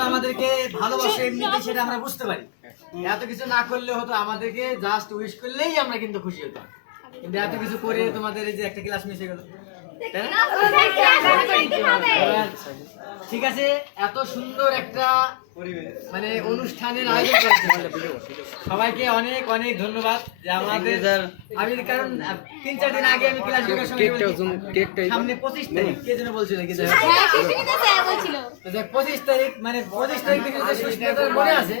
আমাদেরকে ভালোবাসো এমনিতে সেটা আমরা বুঝতে পারি এত কিছু না করলে হতো আমাদেরকে জাস্ট উইশ করলেই আমরা কিন্তু খুশি হতাম কিন্তু এত কিছু করে তোমাদের এই যে একটা ক্লাস মিশে গেলো? ঠিক আছে এত সুন্দর একটা মানে অনুষ্ঠানের আয়োজন করেছে। সবাইকে অনেক অনেক ধন্যবাদ যে আমাদের আমি কারণ তিন চার দিন আগে আমি ক্লাস সামনে পঁচিশ তারিখ কে যেন বলছিল কি যে তো দেখ, পঁচিশ তারিখ মানে পঁচিশ তারিখ মনে আছে।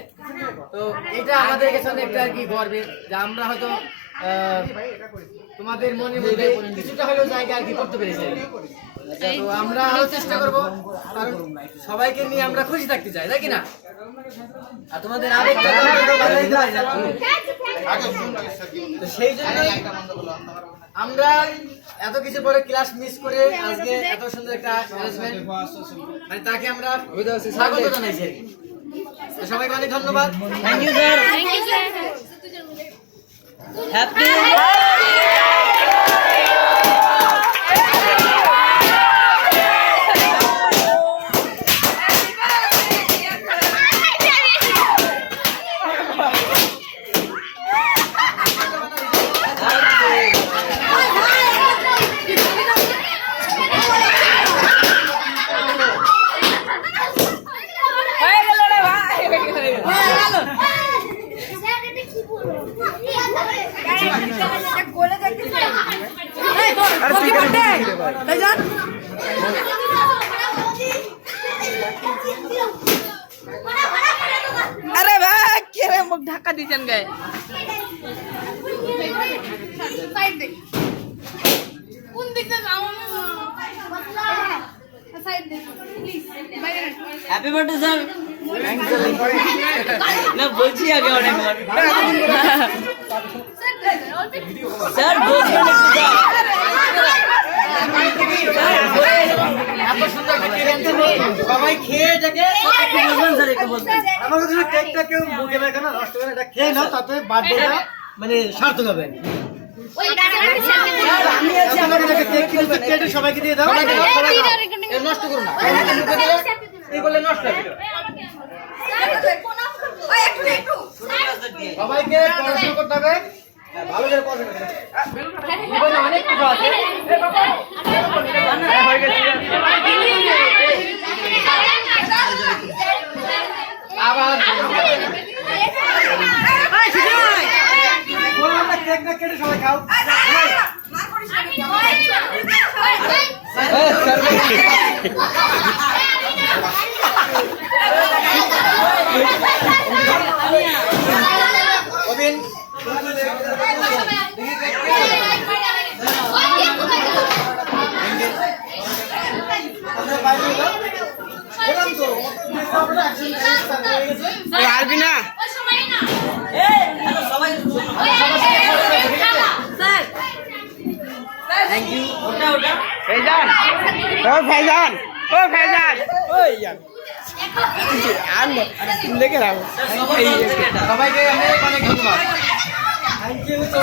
তো এটা আমাদের কাছে অনেকটা আর কি গর্বের যে আমরা হয়তো তোমাদের মনে মধ্যে কিছুটা হলেও জায়গা আর কি করতে পেরেছি। তো আমরা আরও চেষ্টা করব কারণ সবাইকে নিয়ে আমরা খুশি থাকতে চাই তাই কি না আর তোমাদের আরেকটা সেই জন্যই আমরা এত কিছু পরে ক্লাস মিস করে আজকে এত সুন্দর একটা মানে তাকে আমরা স্বাগত জানাইছি সবাইকে অনেক ধন্যবাদ। Thank you sir হ্যাপি আরে ভাই কে রে মুখ ঢাকা দিচ্ছেন গায়ে কোন দিকটা যাও সাইড দেখো প্লিজ বাইরে হ্যাপি বার্থডে স্যার না বলছি আগে অনেকবার স্যার বলবেন একটু এত সুন্দর একটা cake আনছো, সবাই খেয়ে এটাকে বলবেন একটু বলবেন আমার কাছে কেকটা কেউ মুখে বের করে না, নষ্ট করে এটা খেয়ে নাও তাতে বার্থডেটা মানে সার্থক হবে। কিনে দিচ্ছি, কেটে সবাইকে দিয়ে দাও। নষ্ট করো না। এই করলে নষ্ট সবাইকে পড়াশোনা করতে হবে। হ্যাঁ, ভালো করে পড়াশোনা করতে হবে। জীবনে অনেক কিছু আছে হ্যাঁ, হয়ে গেছে। আবার সবাই খাও অবিন পারবি না থ্যাংক ইউ ওটা ওটা। ফেজান ও ফেজান ও ফেজান ওই ইয়ার আর রাখো সবাইকে অনেক ধন্যবাদ। থ্যাংক ইউ তো।